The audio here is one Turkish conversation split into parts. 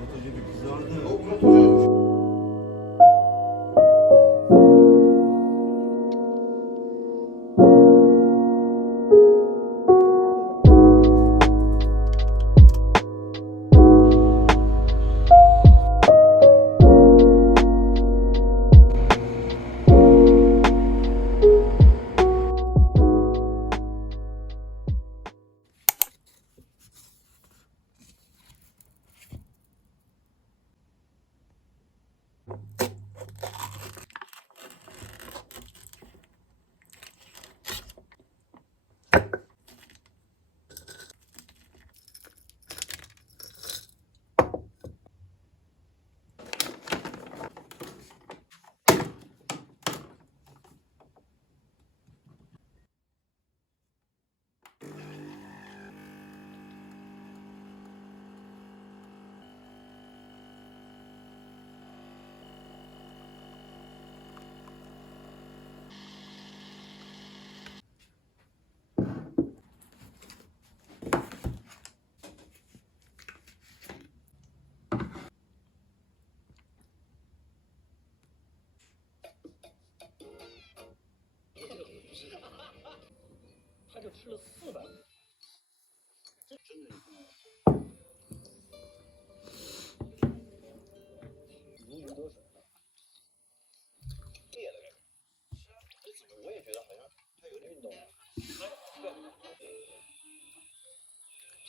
Ortaca bir kızardı. O protocu.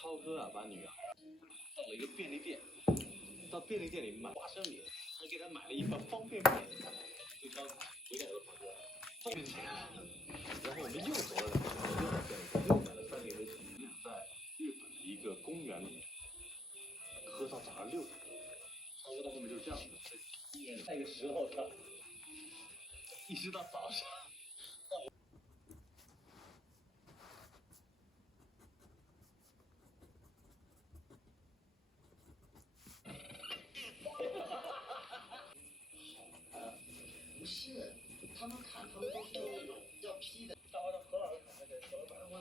超哥啊，把女儿到了一个便利店，到便利店里买花生米，还给他买了一份方便面，就刚才回来的朋友，方便钱，然后我们又走了2圈，又到便利店，又买了3瓶威士忌，在日本的一个公园里喝到早上6点，超哥到后面就是这样的，在公园里那个时候的，一直到早上。他们砍头都是要批的。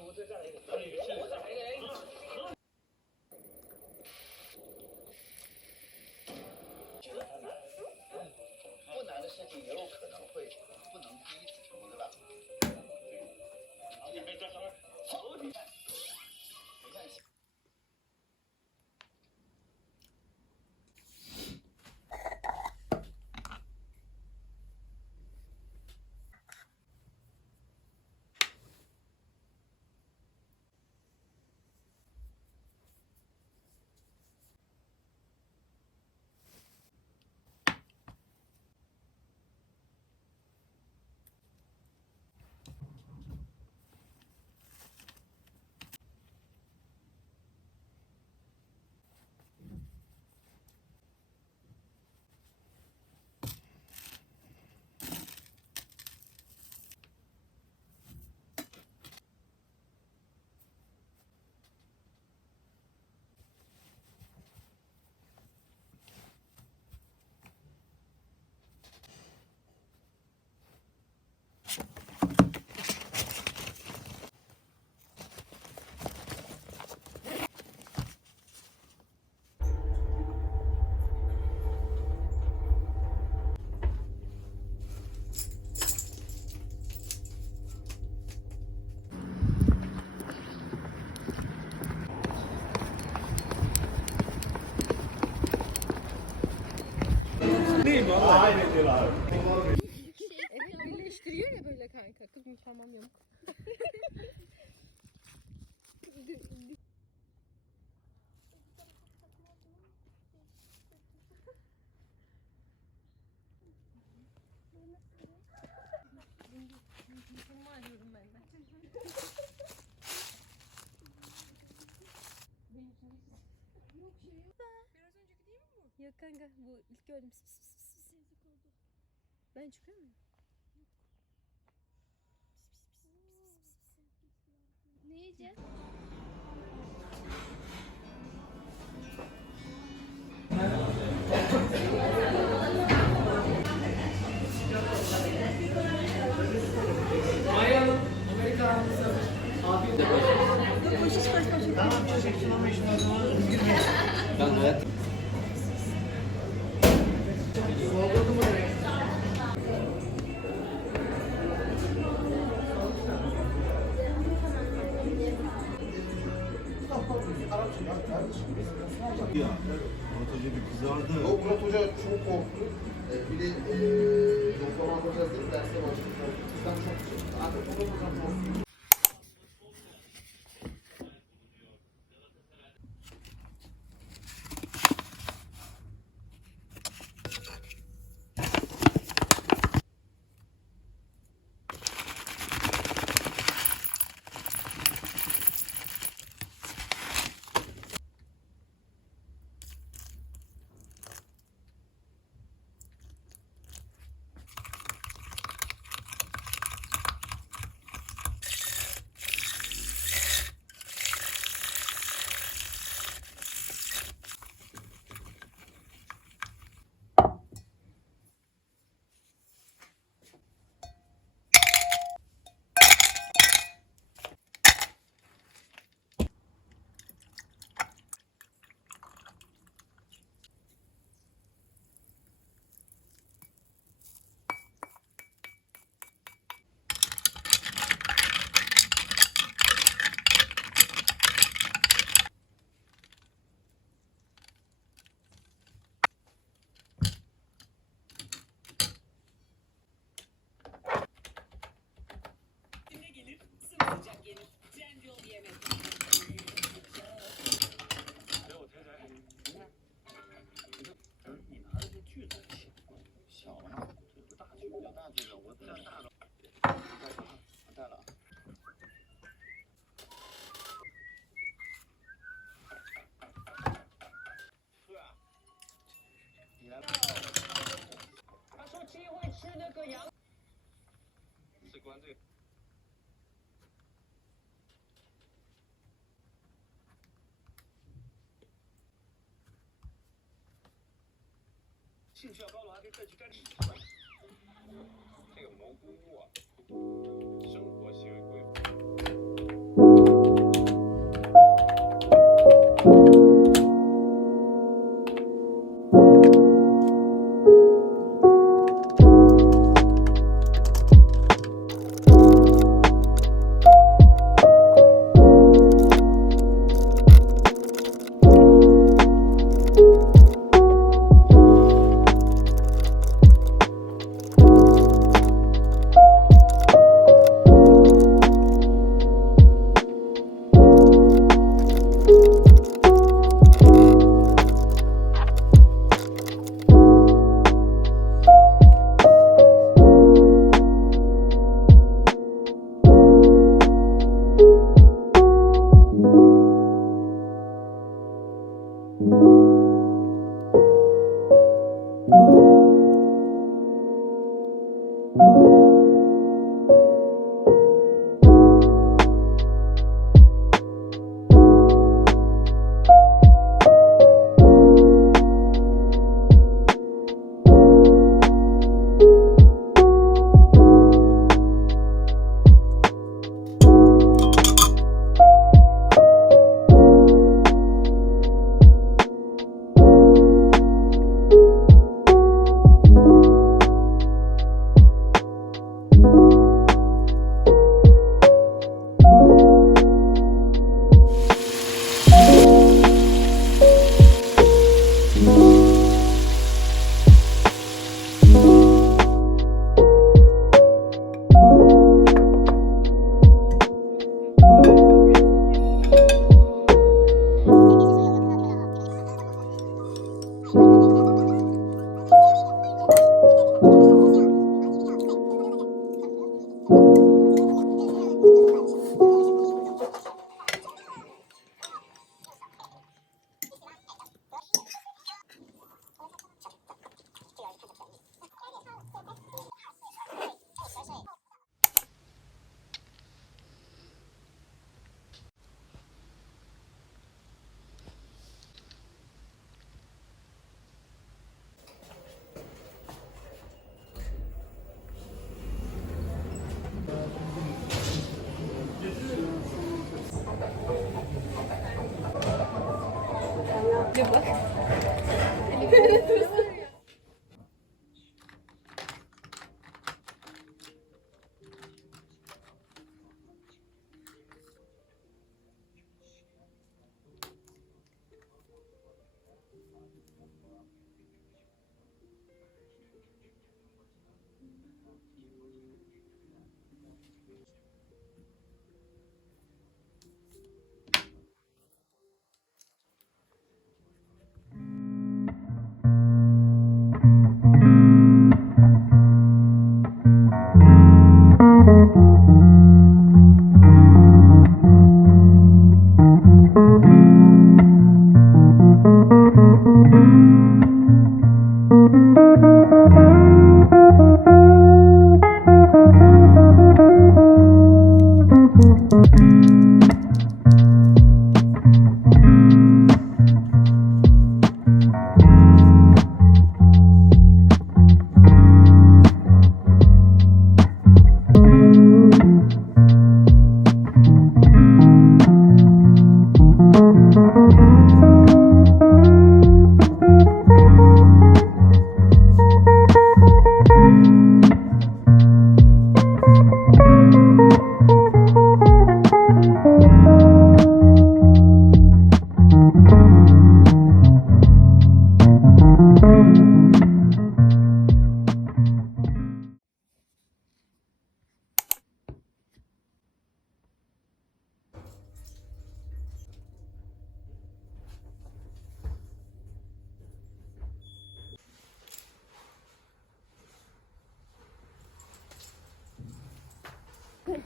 我再来一个，我再来一个。觉得它难，不难的事情也有可能会不能第一次成功，对吧？你别在上面，好，你看，你看。Birleştiriyor ya böyle kanka. Kız parmağım yamuk. Bunu arıyorum ben de. Yok şey yok. Biraz önceki değil mi bu? Yok kanka bu ilk gördüm. Ben çıkıyor muyum? Ne yiyeceğiz? Tamam, çiçekçi mama işine o zaman. Ben hayat Ya Murat Hoca bir kızardı. Yok Murat Hoca çok korktu. Bir de yoklama yapacağız dedi. Derste başladılar. Bizden çok şey. Abi Murat Hocam korktu. Gelir, sımsıcak gelir. Trendyol yemek. 你拿的是巨人小了，这不大巨人，大巨人，我带大了，我带了。对啊，你来吧。他说鸡会吃那个羊。是关这个。兴趣要高了，还可以再去干理财。这个蘑菇屋啊，生活习为规范。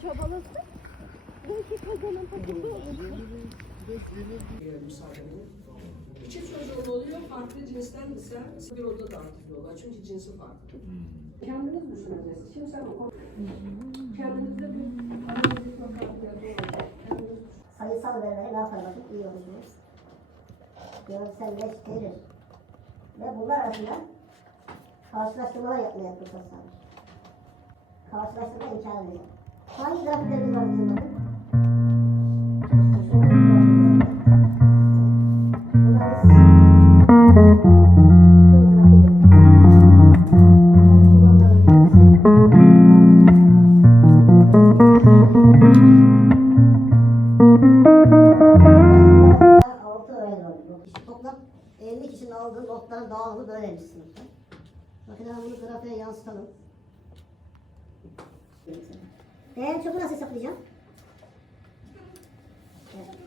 çabalasın. Belki kazanan takımda olur. Çift çocuğun oluyor, farklı cinsten ise bir odada dağıtılıyorlar. Çünkü cinsi farklı. Kendiniz düşüneceksiniz. Şimdi sen oku. Kendinizde bir aranızda farklılığı olacak. Sayısal verileri ne yapardık? İyi olacağız. Görselleştirir. Ve bunlar arasında karşılaştırmalar yapmaya fırsat sağlar. Karşılaştırma imkanı veriyor. Hangi grafiklerimiz var diye bakın. Toplam 50 kişinin aldığı notların dağılımı böyleymiş sınıfta. Bakın hemen bunu grafiğe yansıtalım. Değer çöpü nasıl hesaplayacağım? Evet.